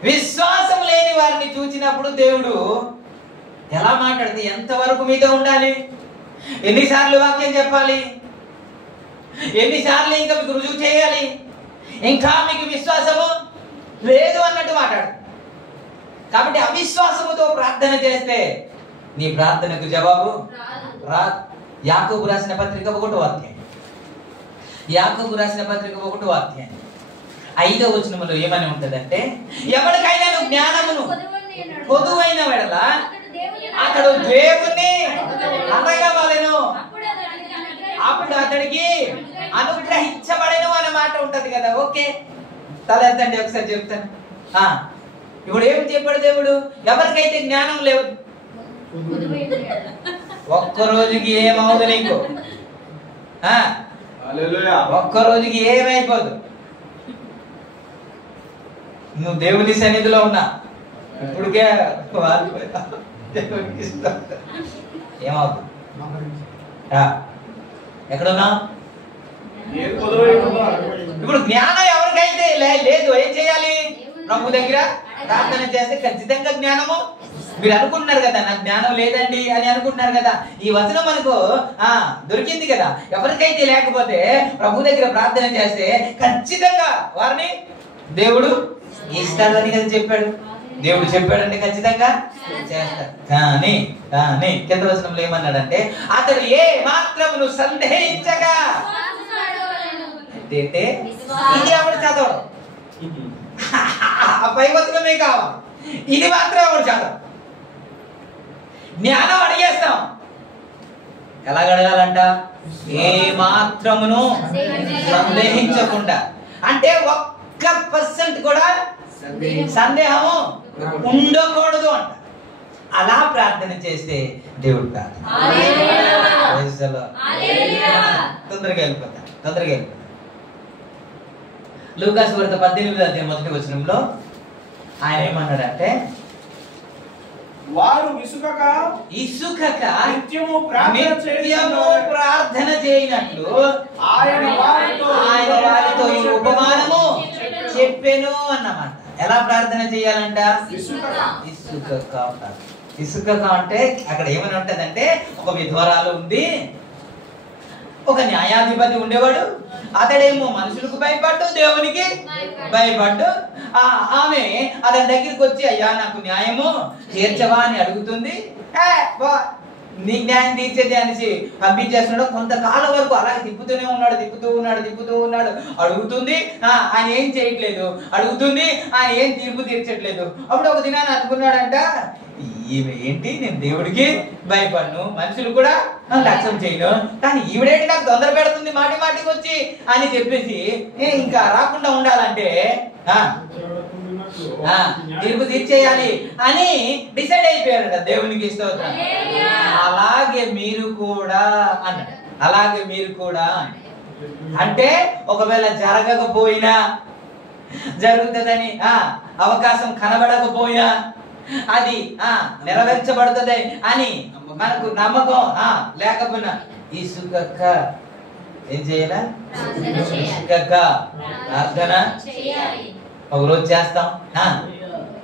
విశ్వాసం లేని వారిని చూసినప్పుడు దేవుడు ఎలా మాట్లాడితే ఎంతవరకు మీతో ఉండాలి, ఎన్నిసార్లు వాక్యం చెప్పాలి, ఎన్నిసార్లు ఇంకా మీకు రుజువు చేయాలి, ఇంకా మీకు విశ్వాసము లేదు అన్నట్టు మాట్లాడు. కాబట్టి అవిశ్వాసముతో ప్రార్థన చేస్తే నీ ప్రార్థనకు జవాబు రాదు. యాకోబు రాసిన పత్రిక 1వ అధ్యాయం, యాకోబు రాసిన పత్రిక 1వ అధ్యాయం 5వ వచనములో ఏమని ఉంటదంటే, ఎవరికైనా జ్ఞానమును పొదువైన వెడల అతడు దేవుణ్ణి అడగవలెను, అప్పుడు అతడికి అనుగ్రహించబడెను అనే మాట ఉంటది కదా. ఓకే, తల ఎత్తండి ఒకసారి చెప్తాను. ఇప్పుడు ఏమి చెప్పాడు దేవుడు? ఎవరికైతే జ్ఞానం లేవు ఒక్క రోజుకి ఏమవుదు నీకు, ఒక్క రోజుకి ఏమైపోదు. నువ్వు దేవుని సన్నిధిలో ఉన్నా ఇప్పటికే దేవునికి ఇష్టం ఏమవుతుంది? ఎక్కడున్నా? ఇప్పుడు జ్ఞానం ఎవరికైతే లేదు ఏం చేయాలి? ప్రభు దగ్గర ప్రార్థన చేస్తే ఖచ్చితంగా జ్ఞానము. మీరు అనుకుంటున్నారు కదా నాకు జ్ఞానం లేదండి అని అనుకుంటున్నారు కదా, ఈ వచనం మనకు దొరికింది కదా. ఎవరికైతే లేకపోతే ప్రభు దగ్గర ప్రార్థన చేస్తే ఖచ్చితంగా వారిని దేవుడు ఇస్తాడు అని కదా చెప్పాడు. దేవుడు చెప్పాడంటే ఖచ్చితంగా చేస్తాడు. కానీ కానీ కింద వచనంలో ఏమన్నాడంటే, అతడు ఏ మాత్రమును సందేహించగా ఇది ఆవిడ చదవడం, పై వచనమే కావాలి, ఇది మాత్రం ఆవిడ చదవడం. జ్ఞానం అడిగేస్తాం, ఎలా అడగాలంట? ఏ మాత్రమును సందేహించకుండా, అంటే 1% కూడా సందేహము ఉండకూడదు అంట. అలా ప్రార్థన చేస్తే దేవుడు తొందరగా వెళ్ళిపోతా. లూకాసు వార్త 18వ అధ్యాయం 1వ వచనంలో ఆయన ఏమన్నాడంటే, వారు ఇసుకక నిత్యము ప్రార్థన చేయనట్లు ఆయన వారితో ఈ ఉపమానము చెప్పెను అన్నమాట. ఎలా ప్రార్థన చేయాలంట? ఇసుక అంటే అక్కడ ఏమని ఉంటదంటే, ఒక విధవరాలు ఉంది, ఒక న్యాయాధిపతి ఉండేవాడు, అతడేమో మనుషులకు భయపడ్డు, దేవునికి భయపడ్డు. ఆమె అతని దగ్గరికి వచ్చి, అయ్యా నాకు న్యాయము తీర్చవా అని అడుగుతుంది. నీ న్యాయం తీర్చేది అనేసి పంపించేస్తున్నాడు. కొంతకాలం వరకు అలాగే తిప్పుతూ ఉన్నాడు. అడుగుతుంది, ఆయన ఏం చేయట్లేదు. అడుగుతుంది, ఆయన ఏం తీర్పు తీర్చట్లేదు. అప్పుడు ఒక దినాన్ని అనుకున్నాడంట, ఈమె ఏంటి, నేను దేవుడికి భయపడను, మనుషులు కూడా లక్ష్యం చేయను, కానీ ఈవిడేంటి నాకు తొందర పెడుతుంది మాటికి వచ్చి అని చెప్పేసి ఇంకా రాకుండా ఉండాలంటే తీర్పు తీర్చేయాలి అని డిసైడ్ అయిపోయారట. దేవునికి స్తోత్రం. అలాగే మీరు కూడా అన్నాడు. అలాగే మీరు కూడా అంటే ఒకవేళ జరగకపోయినా, జరుగుతుందని అవకాశం కనబడకపోయినా, అది నెరవేర్చబడుతుంది అని మనకు నమ్మకం లేకపోయినా ఇసుకక్క ఏం చేయాలా? ఇసుకక్క ప్రార్థన ఒక రోజు చేస్తాం,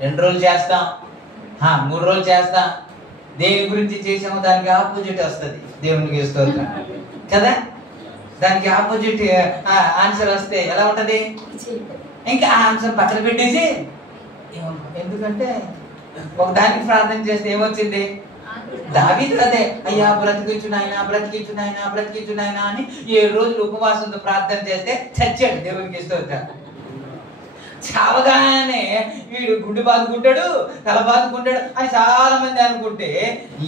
2 రోజులు చేస్తాం, 3 రోజులు చేస్తాం. దేని గురించి చేసామో దానికి ఆపోజిట్ వస్తుంది. దేవునికి స్తోత్రం కదా. దానికి ఆపోజిట్ ఆన్సర్ వస్తే ఎలా ఉంటది? ఇంకా ఆ ఆన్సర్ పక్కన పెట్టేసి, ఎందుకంటే ఒక దానికి ప్రార్థన చేస్తే ఏమొచ్చింది? దావీదు అదే, అయ్యా బ్రతికించు నాయనా అని 7 రోజులు ఉపవాసంతో ప్రార్థన చేస్తే చచ్చాడు. దేవునికి స్తోత్రం. చావగానే వీడు గుండు బాదుకుంటాడు, తల బాదుకుంటాడు అని చాలా మంది అనుకుంటే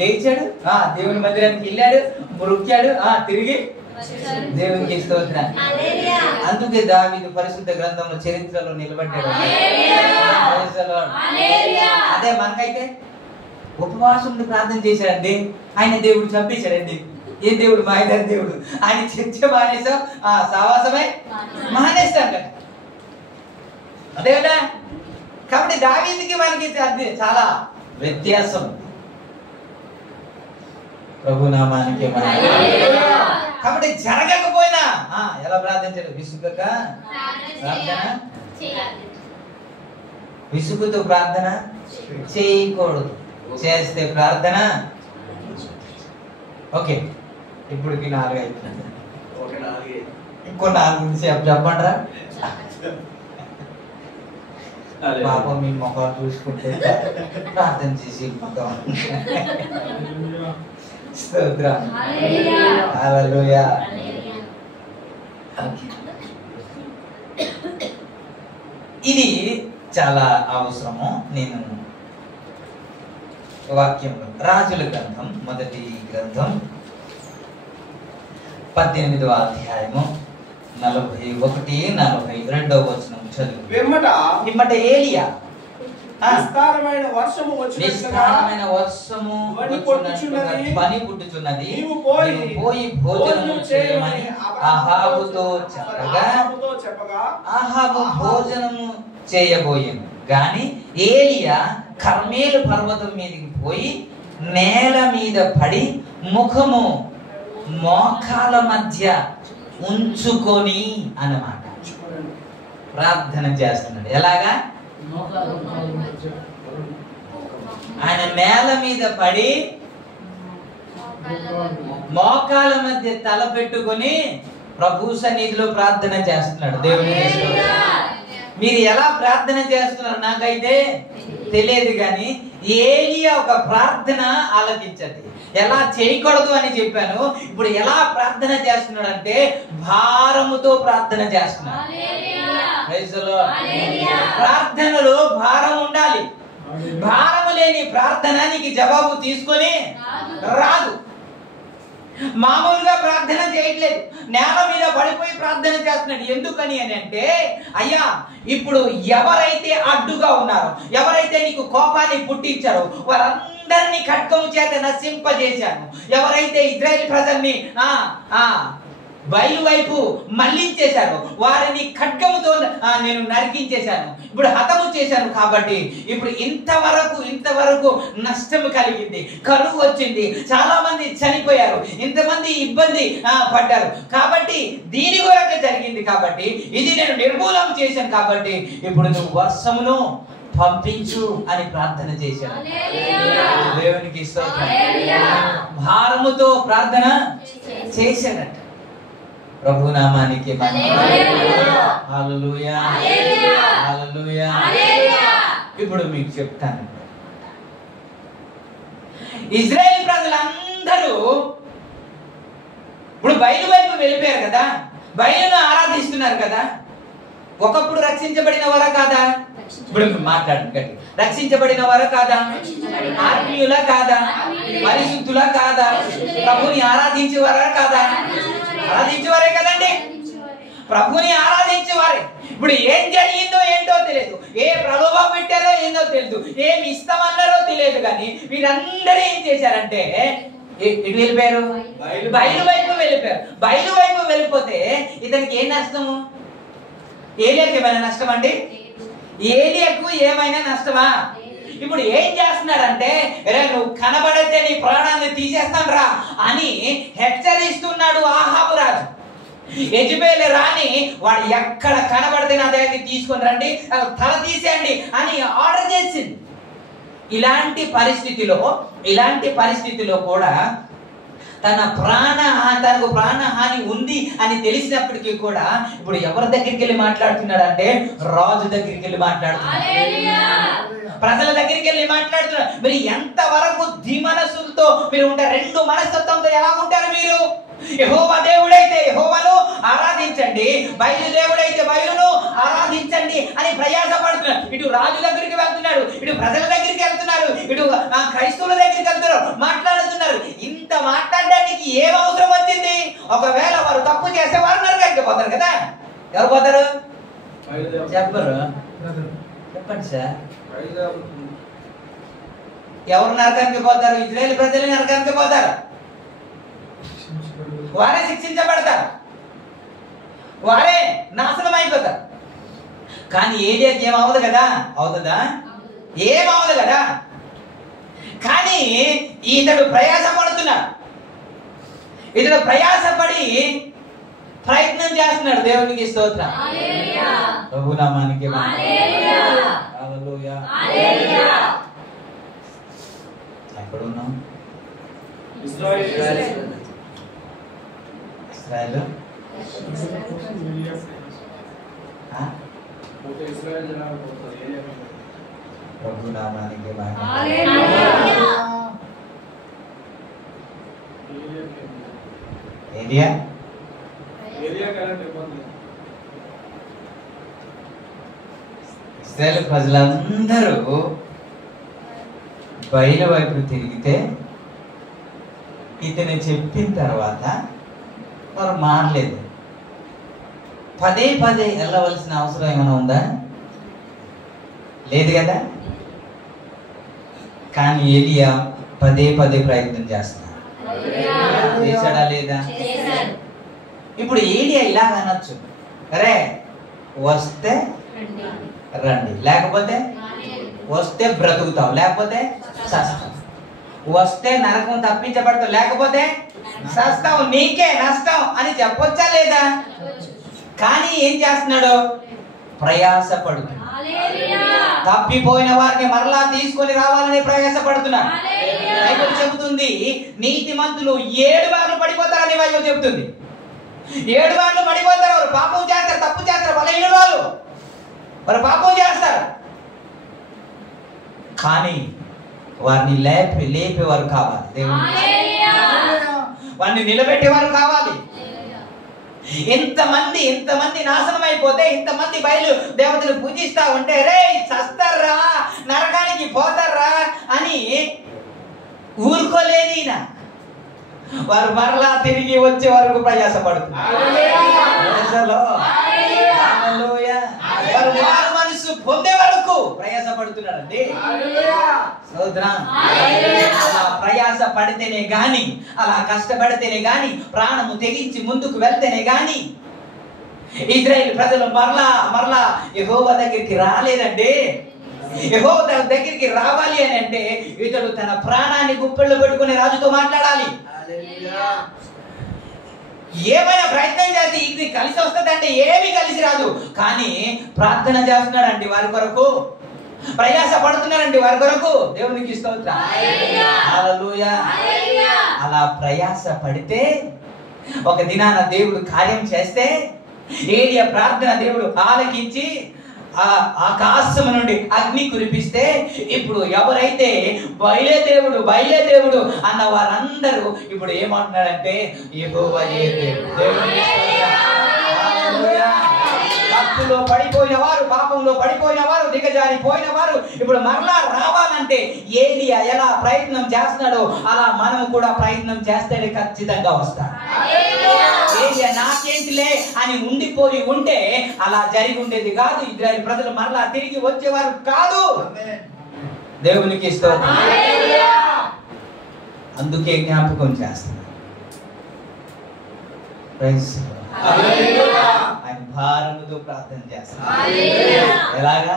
లేచాడు, దేవుని మందిరానికి వెళ్ళాడు, మురుక్కాడు, తిరిగి దేవునికి స్తోత్రం. అందుకే దావీదు పరిశుద్ధ గ్రంథంలో చరిత్రలో నిలబడ్డాడు. అదే మనకైతే ఉపవాసం ప్రార్థన చేశాడండి, ఆయన దేవుడు చంపేశాడండి. ఏ దేవుడు? మాయదారి దేవుడు. ఆయన చర్చ మానేసాం, సావాసమే మానేస్తాం కదా. అదే కదా. కాబట్టి దావీదుకి మనకి చాలా వ్యత్యాసం. ప్రభునామానికి. కాబట్టి జరగకపోయినా ఎలా ప్రార్థించాలి? విసుగక ప్రార్థన, విసుగుతో ప్రార్థన చేయకూడదు. చేస్తే ప్రార్థన ఓకే. ఇప్పటికి 4 అయిపోయింది. ఇంకో 4 చెప్పండిరా. పాపం మీ మొఖాలు చూసుకుంటే ప్రార్థన చేసి స్తోత్రం. హల్లెలూయా. ఇది చాలా అవసరము. నేను వాక్యంలో రాజుల గ్రంథం, మొదటి గ్రంథం 18వ అధ్యాయము 41-42 వచనం చదువు. పిమ్మట ఏలియా విస్తారమైన వర్షము పని పుట్టుచున్నది, నీవు పోయి భోజనము చేయమని అహాబుతో చెప్పగా అహాబు భోజనము చేయబోయాను. గాని ఏలియా కర్మేలు పర్వతం మీదకి పోయి నేల మీద పడి ముఖము మోకాల మధ్య ఉంచుకొని అన్నమాట ప్రార్థన చేస్తున్నాడు. ఎలాగా? ఆయన నేల మీద పడి మోకాల మధ్య తల పెట్టుకొని ప్రభు సన్నిధిలో ప్రార్థన చేస్తున్నాడు. దేవుని మీరు ఎలా ప్రార్థన చేస్తున్నారు నాకైతే తెలియదు, కానీ ఏలియా ఒక ప్రార్థన ఆలకించండి. ఎలా చేయకూడదు అని చెప్పాను. ఇప్పుడు ఎలా ప్రార్థన చేస్తున్నాడు అంటే భారముతో ప్రార్థన చేస్తున్నాడు. ప్రార్థనలో భారం ఉండాలి. భారము లేని ప్రార్థన నీకు జవాబు తీసుకొని రాదు. మామూలుగా ప్రార్థన చేయట్లేదు, నేల మీద పడిపోయి ప్రార్థన చేస్తున్నాడు. ఎందుకని అని అంటే, అయ్యా ఇప్పుడు ఎవరైతే అడ్డుగా ఉన్నారో, ఎవరైతే నీకు కోపాన్ని పుట్టించారో వారందరినీ ఖడ్గము చేత నశింపజేశాను. ఎవరైతే ఇజ్రాయేల్ ప్రజల్ని బయలు వైపు మళ్లించేశారు, వారిని ఖడ్గముతో నేను నరికించేశాను, ఇప్పుడు హతము చేశాను. కాబట్టి ఇప్పుడు ఇంతవరకు నష్టం కలిగింది, కరువు వచ్చింది, చాలా మంది చనిపోయారు, ఇంతమంది ఇబ్బంది పడ్డారు. కాబట్టి దీని కొరకు జరిగింది, కాబట్టి ఇది నేను నిర్మూలన చేశాను. కాబట్టి ఇప్పుడు నువ్వు వర్షమును పంపించు అని ప్రార్థన చేశాను. దేవునికి స్తోత్రం. భారముతో ప్రార్థన చేశాడట. ప్రభు నామానికి హల్లెలూయా, హల్లెలూయా. ఇప్పుడు మీకు చెప్తాను, ఇజ్రాయేల్ ప్రజలందరూ ప్రజలందరూ ఇప్పుడు బయలు వైపు వెళ్ళిపోయారు కదా, బయలును ఆరాధిస్తున్నారు కదా. ఒకప్పుడు రక్షించబడిన వారా కాదా? ఇప్పుడు మాట్లాడండి గట్టి. రక్షించబడిన వారా కాదా? ఆత్మీయులా కాదా? పరిశుద్ధులా కాదా? ప్రభుని ఆరాధించేవారా కాదా? ఆరాధించేవారే కదండి, ప్రభుని ఆరాధించేవారే. ఇప్పుడు ఏం జరిగిందో ఏంటో తెలియదు, ఏ ప్రలోభం పెట్టారో ఏందో తెలియదు, ఏమి ఇస్తామన్నారో తెలియదు, కానీ వీరందరూ ఏం చేశారంటే ఎటు వెళ్ళిపోయారు? బయలు వైపు వెళ్ళిపోయారు. బయలు వైపు వెళ్ళిపోతే ఇతనికి ఏం నష్టము? ఏలియాకి ఏమైనా నష్టం అండి? ఏలియాకు ఏమైనా నష్టమా? ఇప్పుడు ఏం చేస్తున్నాడంటే, నువ్వు కనబడితే నీ ప్రాణాన్ని తీసేస్తాను రా అని హెచ్చరిస్తున్నాడు ఆహాబు రాజు. యెజెబెలు రాని వాడు ఎక్కడ కనబడితే నా దగ్గరికి తీసుకొని రండి, తల తీసేయండి అని ఆర్డర్ చేసింది. ఇలాంటి పరిస్థితిలో కూడా తనకు ప్రాణహాని ఉంది అని తెలిసినప్పటికీ కూడా ఇప్పుడు ఎవరి దగ్గరికి వెళ్ళి మాట్లాడుతున్నాడు అంటే రాజు దగ్గరికి వెళ్ళి మాట్లాడుతున్నాడు, ప్రజల దగ్గరికి వెళ్ళి మాట్లాడుతున్నాడు. మీరు ఎంత వరకు ద్విమనస్సులతో మీరు ఉంటారు? రెండు మనస్తత్వంతో ఎలా ఉంటారు మీరు? యెహోవా దేవుడైతే యెహోవాను ఆరాధించండి, బయలు దేవుడైతే బయలును ఆరాధించండి అని ప్రయాసపడుతున్నాడు. ఇటు రాజు దగ్గరికి వెళ్తున్నాడు, ఇటు ప్రజల దగ్గరికి వెళ్తున్నారు, ఇటు క్రైస్తవుల దగ్గరికి వెళ్తున్నారు, మాట్లాడుతున్నారు. ఇంత మాట్లాడడానికి ఏం అవసరం వచ్చింది? ఒకవేళ వారు తప్పు చేస్తే వారు నరకానికి పోతారు కదా. ఎవరు పోతారు చెప్పరు? చెప్పండి సార్, ఎవరు నరకానికి పోతారు? ఇశ్రాయేలు ప్రజలు నరకానికి పోతారు, వారే శిక్షించబడతారు, వారే నాశనం అయిపోతారు. కానీ ఏలియాకి ఏమవదు కదా? అవుతుందా? ఏమవదు కదా. కానీ ఇతడు ప్రయాసపడుతున్నాడు, ఇతడు ప్రయాసపడి ప్రయత్నం చేస్తున్నాడు. దేవునికి స్తోత్రం, ప్రభునామానికి హల్లెలూయా. ఎక్కడున్నాం? ఇశ్రాయేలు ప్రభునామానికి ఏలియా ఇశ్రాయేలు ప్రజలందరూ బయలు వైపు తిరిగితే ఇతను చెప్పిన తర్వాత వారు మారలేదు. పదే వెళ్ళవలసిన అవసరం ఏమైనా ఉందా? లేదు కదా. కానీ ఏలియా పదే ప్రయత్నం చేస్తున్నారు. చేశాడా లేదా? ఇప్పుడు ఏలియా ఇలాగ అనొచ్చు, అరే వస్తే రండి, లేకపోతే వస్తే బ్రతుకుతావు, లేకపోతే సస్తావు, వస్తే నరకం తప్పించబడతావు, లేకపోతే సస్తావు, నీకే నష్టం అని చెప్పొచ్చా లేదా? కానీ ఏం చేస్తున్నాడు? ప్రయాసపడుతున్నాడు. తప్పిపోయిన వారిని మరలా తీసుకొని రావాలని ప్రయాసపడుతున్నాడు. బైబిల్ చెబుతుంది నీతిమంతులు 7 మార్లు పడిపోతారని బైబిల్ చెబుతుంది. 7 మార్లు పడిపోతారు. వారు పాపం చేస్తారు, తప్పు చేస్తారు, బలహీనులు వారు పాపం చేస్తారు. కానీ వారిని లేపేవారు కావాలి, దేవుని వారిని నిలబెట్టేవారు కావాలి. ఇంతమంది నాశనం అయిపోతే, ఇంతమంది బయలు దేవతలు పూజిస్తా ఉంటే రే చస్తారా, నరకానికి పోతారా అని ఊరుకోలేదు ఈయన. వారు మరలా తిరిగి వచ్చే వరకు ప్రయాసపడుతున్నారు. వారు మనసు పొందే వరకు ప్రయాసపడుతున్నారండి. అలా ప్రయాస పడితేనే గాని, అలా కష్టపడితేనే గాని, ప్రాణము తెగించి ముందుకు వెళ్తేనే గాని ఇశ్రాయేలు ప్రజలు మరలా యెహోవా దగ్గరికి రాలేదండి. యెహోవా దగ్గరికి రావాలి అని అంటే ఇతడు తన ప్రాణాన్ని గుప్పెల్లో పెట్టుకుని రాజుతో మాట్లాడాలి. ఏమైనా ప్రయత్నం చేసి ఇది కలిసి వస్తుందంటే ఏమీ కలిసి రాదు. కానీ ప్రార్థన చేస్తున్నాడండి వారి కొరకు, ప్రయాస పడుతున్నాడండి వారి కొరకు. దేవునికి స్తోత్రం, హల్లెలూయా. అలా ప్రయాస పడితే ఒక దినాన దేవుడు కార్యం చేస్తే, ఏలియా ప్రార్థన దేవుడు ఆలకించి ఆ ఆకాశం నుండి అగ్ని కురిపిస్తే ఇప్పుడు ఎవరైతే బయలుదేవుడు అన్న వారందరూ ఇప్పుడు ఏమంటున్నారంటే యెహోవాయే దేవుడు. దేవునికి స్తోత్రం. హల్లెలూయా. తప్పులో పడిపోయిన వారు, పాపంలో పడిపోయిన వారు, దిగజారిపోయిన వారు ఇప్పుడు మరలా రావాలంటే ఏలియా ఎలా ప్రయత్నం చేస్తున్నాడో అలా మనం కూడా ప్రయత్నం చేస్తే ఖచ్చితంగా వస్తాడు. ఏలియా నాకేంటిలే అని ఉండిపోయి ఉంటే అలా జరిగి ఉండేది కాదు. ఇశ్రాయేలు ప్రజలు మరలా తిరిగి వచ్చేవారు కాదు. దేవునికి స్తోత్రం. అందుకే జ్ఞాపకం చేస్తున్నాడు. ఆయన భారముతో ప్రార్థన చేస్తాడు. ఎలాగా?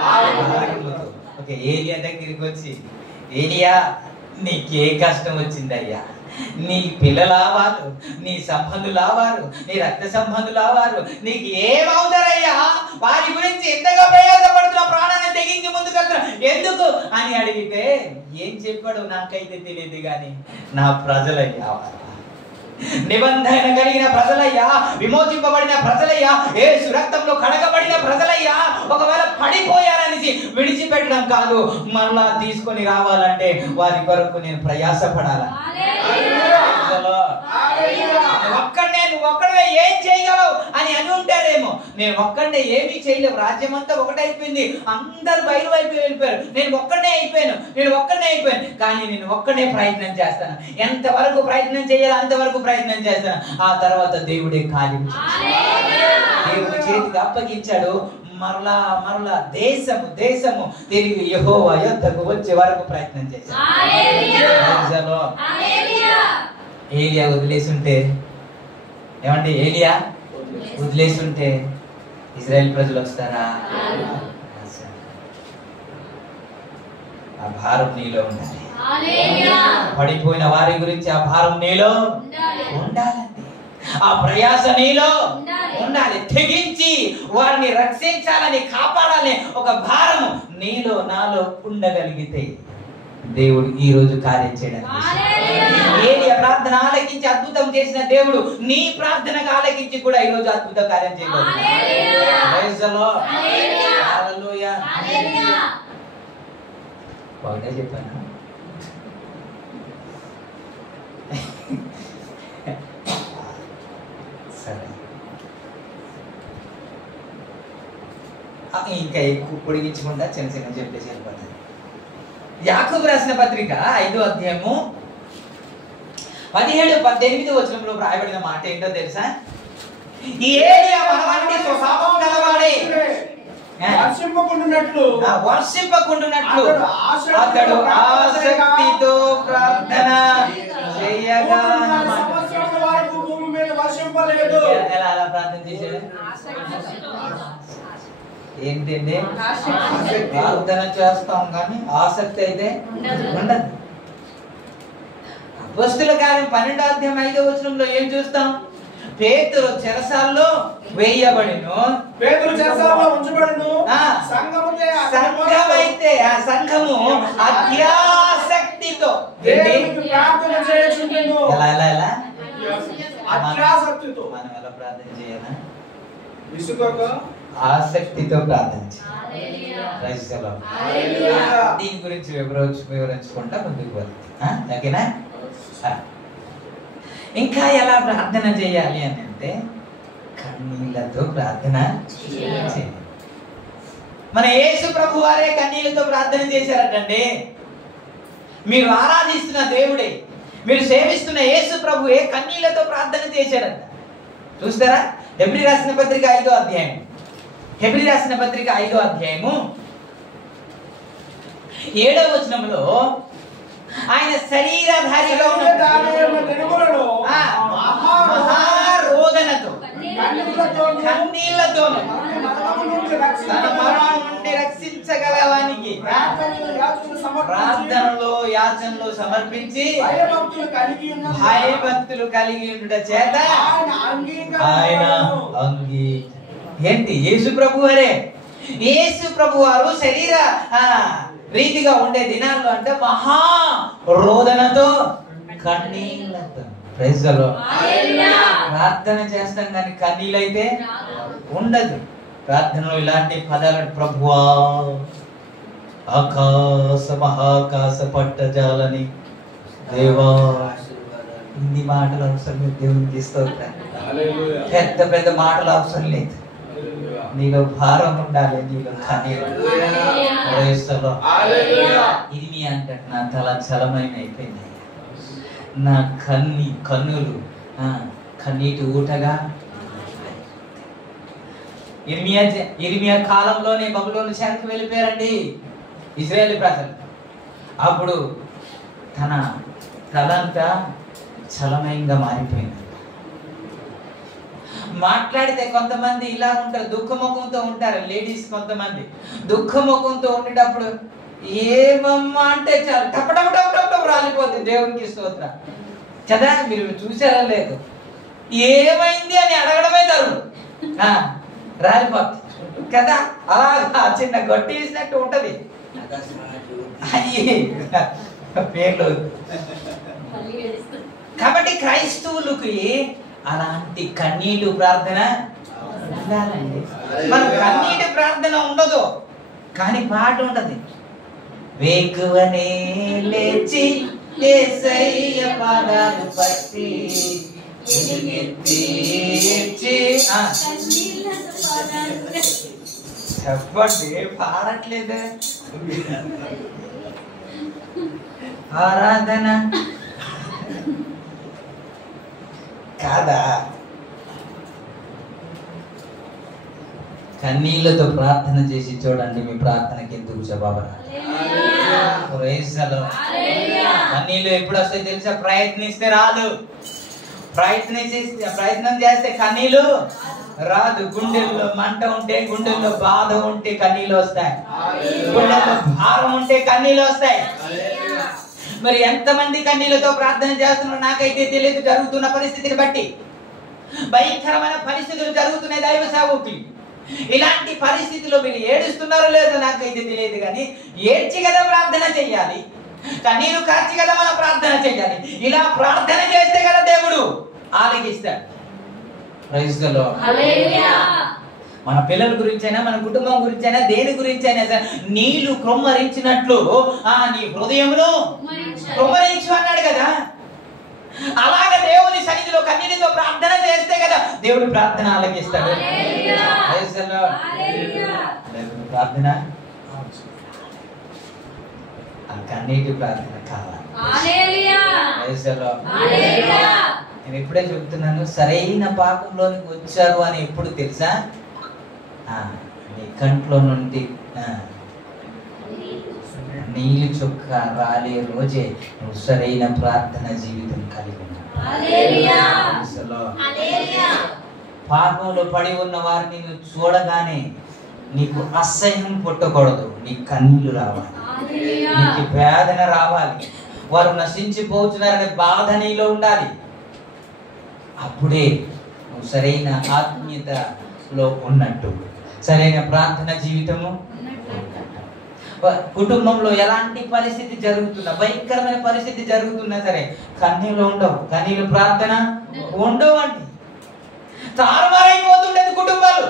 భారముతో. ఓకే, ఏలియా దగ్గరికి వచ్చి, ఏలియా నీకే కష్టం వచ్చిందయ్యా, నీ పిల్లలావారు, నీ సంబంధులావారు, నీ రక్త సంబంధులావారు, నీకు ఏమవుతారయ్యా? వారి గురించి ఎంతగా ప్రయాసపడుతున్నా, ప్రాణాన్ని తెగించి ముందుకెళ్తున్నా, ఎందుకు అని అడిగితే ఏం చెప్పాడు నాకైతే తెలియదు కానీ నా ప్రజలయ్యా, నిబంధన కలిగిన ప్రజలయ్యా, విమోచింపబడిన ప్రజలయ్యా, యేసు రక్తంలో కడగబడిన ప్రజలయ్యా, ఒకవేళ పడిపోయారనేసి విడిచిపెట్టడం కాదు, మరలా తీసుకొని రావాలంటే వారి కొరకు నేను ప్రయాసపడాలి. నువ్వు ఒక్కడే ఏం చేయగలవు అని అని ఉంటారేమో. నేను ఒక్కడే ఏమీ చేయలేవు, రాజ్యం అంతా ఒకటైపోయింది, అందరు బయలు వైపు వెళ్ళిపోయారు, నేను ఒక్కడే అయిపోయాను, కానీ నేను ఒక్కడే ప్రయత్నం చేస్తాను. ఎంతవరకు ప్రయత్నం చేయాలి అంతవరకు ప్రయత్నం చేస్తాను. ఆ తర్వాత దేవుడే కార్యం దేవుడి చేతికి అప్పగించాడు. మరలా దేశము తిరిగి యెహోవా యొద్దకు వచ్చే వరకు ప్రయత్నం చేశాడు. ఏలియా వదిలేసుంటే ఏమండి, ఏలియా వదిలేసుంటే ఇశ్రాయేల్ ప్రజలు వస్తారా? ఆ భారం నీలో ఉండాలి. పడిపోయిన వారి గురించి ఆ భారం నీలో ఉండాలండి. ఆ ప్రయాస నీలో ఉండాలి. తెగించి వారిని రక్షించాలని, కాపాడాలని ఒక భారము నీలో నాలో ఉండగలిగితే దేవుడు ఈ రోజు కార్యం చేయడానికి, ఏలియా ప్రార్థన ఆలకించి అద్భుతం చేసిన దేవుడు నీ ప్రార్థనకు ఆలకించి కూడా ఈ రోజు అద్భుత కార్యం చేయగలడు. బాగా చెప్పాను. సరే, ఇంకా ఎక్కువ పొడిగించకుండా చిన్న చెప్పేసి వెళ్ళిపోతాను. యాకోబు రాసిన పత్రిక 5వ అధ్యాయము 17-18 వచనంలో రాయబడిన మాట ఏంటో తెలుసా? ఈ ఏలియా మనవంటి స్వభావం గలవాడే, వర్షింపకుండునట్లు అతడు ఆసక్తితో ప్రార్థన చేయగా ఎలా ప్రార్థన చేశాడు? ఏంటండి? ప్రార్థన చేస్తాం కానీ ఆసక్తి అయితే ఉండదు. అపొస్తలుల కార్యం 12వ అధ్యాయం 5వ వచనంలో ఏం చూస్తాం? పేతురు చెరసాల్లో వేయబడిను, సంఘమైతే ఆ సంఘము అత్యాసక్తితో ఎలా మనం ఎలా ప్రార్థన చేయాలా? ఆసక్తితో ప్రార్థన చేయాలి. దీని గురించి వివరించుకుంటా ముందుకు వెళ్తాం. ఓకేనా? ఇంకా ఎలా ప్రార్థన చేయాలి అని అంటే కన్నీళ్లతో ప్రార్థన చేయాలి. మన యేసు ప్రభు వారే కన్నీళ్లతో ప్రార్థన చేశారటండి. మీరు ఆరాధిస్తున్న దేవుడే, మీరు సేవిస్తున్న యేసు ప్రభువే కన్నీళ్లతో ప్రార్థన చేశారట. చూస్తారా? హెబ్రీ రాసిన పత్రిక 5వ అధ్యాయం, హెబ్రీ రాసిన పత్రిక 5వ అధ్యాయము 7వ వచనంలో ఆయన శరీరధారిగా ఉన్న మహారోదనతో కన్నీళ్లతోను తన మరణం నుండి రక్షించగలవానికి ప్రార్థనలో యాచనలో సమర్పించి భయభక్తులు కలిగి ఉండుట చేత ఆయన ఏంటి? యేసు ప్రభు వారే. యేసు ప్రభు వారు శరీర రీతిగా ఉండే దినాల్లో అంటే మహా రోదనతో కన్నీళ్లతో ప్రార్థన చేస్తాం కానీ కన్నీళ్ళైతే ఉండదు. ప్రార్థనలో ఇలాంటి పదాలు, ప్రభువా ఆకాశ మహాకాశ పట్టజాలని దేవా, ఇన్ని మాటలు అవసరం లేదు. దేవునికి స్తోత్రం. పెద్ద పెద్ద మాటలు అవసరం లేదు. నీలో భారం ఉండాలి, నీలో కన్నీరు. ఇది మీ అంటే నా తల చలమైన అయిపోయింది, నా కన్నులు కన్నీటి ఊటగా. ఇర్మియా కాలంలోనే బబులోను చెరకు వెళ్ళిపోయారండి ఇజ్రాయేల్ ప్రజలు. అప్పుడు తన తలంతా చలమయంగా మారిపోయింది. మాట్లాడితే కొంతమంది ఇలా ఉంటారు, దుఃఖముఖంతో ఉంటారు. లేడీస్ కొంతమంది దుఃఖముఖంతో ఉండేటప్పుడు ఏమమ్మా అంటే చాలు టపటపటపటం రాలిపోతుంది. దేవునికి స్తోత్రం కదా. మీరు చూసారా లేదు, ఏమైంది అని అడగడమే తరువు రాలిపోతుంది కదా. అలాగా చిన్న గట్టి వేసినట్టు ఉంటది. పేర్లు కాబట్టి క్రైస్తవులకి అలాంటి కన్నీటి ప్రార్థన ఉండాలండి. మన కన్నీటి ప్రార్థన ఉండదు, కానీ పాట ఉంటది. వేకువనే లేచి యేసయ్య పాదాలు పట్టి చెప్పండి, పాడట్లేదు. ఆరాధన కాదా? కన్నీళ్లతో ప్రార్థన చేసి చూడండి, మీ ప్రార్థనకి ఎందుకు జవాబు రాదు. కన్నీళ్ళు ఎప్పుడు వస్తాయి తెలుసా? ప్రయత్నిస్తే రాదు. ప్రయత్నం చేస్తే కన్నీళ్ళు రాదు. గుండెల్లో మంట ఉంటే, గుండెల్లో బాధ ఉంటే కన్నీళ్ళు వస్తాయి. గుండెల్లో భారం ఉంటే కన్నీళ్ళు వస్తాయి. మరి ఎంతమంది కన్నీళ్లతో ప్రార్థన చేస్తున్నారో నాకైతే తెలియదు. జరుగుతున్న పరిస్థితిని బట్టి భయంకరమైన పరిస్థితులు జరుగుతున్నాయి. దైవ సేవకులు, ఇలాంటి పరిస్థితిలో మీరు ఏడుస్తున్నారో లేదో నాకైతే తెలియదు, కానీ ఏడ్చి కదా ప్రార్థన చెయ్యాలి, కన్నీరు కార్చి కదా మనం ప్రార్థన చెయ్యాలి. ఇలా ప్రార్థన చేస్తే కదా దేవుడు ఆలకిస్తాడు. Praise the Lord. హల్లెలూయా. మన పిల్లల గురించి అయినా, మన కుటుంబం గురించి అయినా, దేని గురించి అయినా సరే నీళ్లు క్రొమ్మరించినట్లు నీ హృదయమును క్రొమ్మరించు అన్నాడు కదా. అలాగ దేవుని సన్నిధిలో కన్నీటితో ప్రార్థన చేస్తే కదా దేవుడు ప్రార్థన ఆలకిస్తాడు. ప్రార్థన కన్నీటి ప్రార్థన కావాలి. నేను ఇప్పుడే చెప్తున్నాను, సరైన పాపంలోనికి వచ్చారు అని ఎప్పుడు తెలుసా? నీ కంట్లో నుండి నీళ్ళు చుక్క రాలే రోజే నువ్వు సరైన ప్రార్థన జీవితం కలిగి ఉన్నావు. పాపంలో పడి ఉన్న వారిని నువ్వు చూడగానే నీకు అసహ్యం పుట్టకూడదు, నీ కన్నీళ్లు రావాలి, నీకు వేదన రావాలి, వారు నశించిపోతున్నారనే బాధ నీలో ఉండాలి. అప్పుడే నువ్వు సరైన ఆత్మీయతలో ఉన్నట్టు, సరైన ప్రార్థన జీవితము. కుటుంబంలో ఎలాంటి పరిస్థితి జరుగుతున్నా, భయంకరమైన పరిస్థితి జరుగుతున్నా సరే కన్నీళ్ళు ఉండవు, కన్నీళ్ళు ప్రార్థన ఉండవు అండి. తారుమారైపోతుండేది కుటుంబాలు,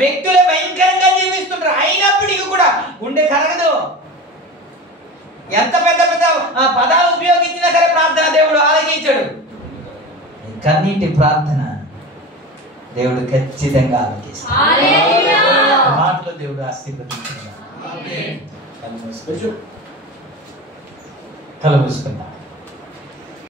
వ్యక్తులే భయంకరంగా జీవిస్తుంటారు, అయినప్పటికీ కూడా గుండె కరగదు. ఎంత పెద్ద పెద్ద పదాలు ఉపయోగించినా సరే ప్రార్థన దేవుడు ఆలకించాడు. కన్నీటి ప్రార్థన దేవుడు ఖచ్చితంగా ఆలకిస్తాడు. మాటలో దేవుడు ఆశీర్వదించాడు. కళ్ళు మూసుకుందాం.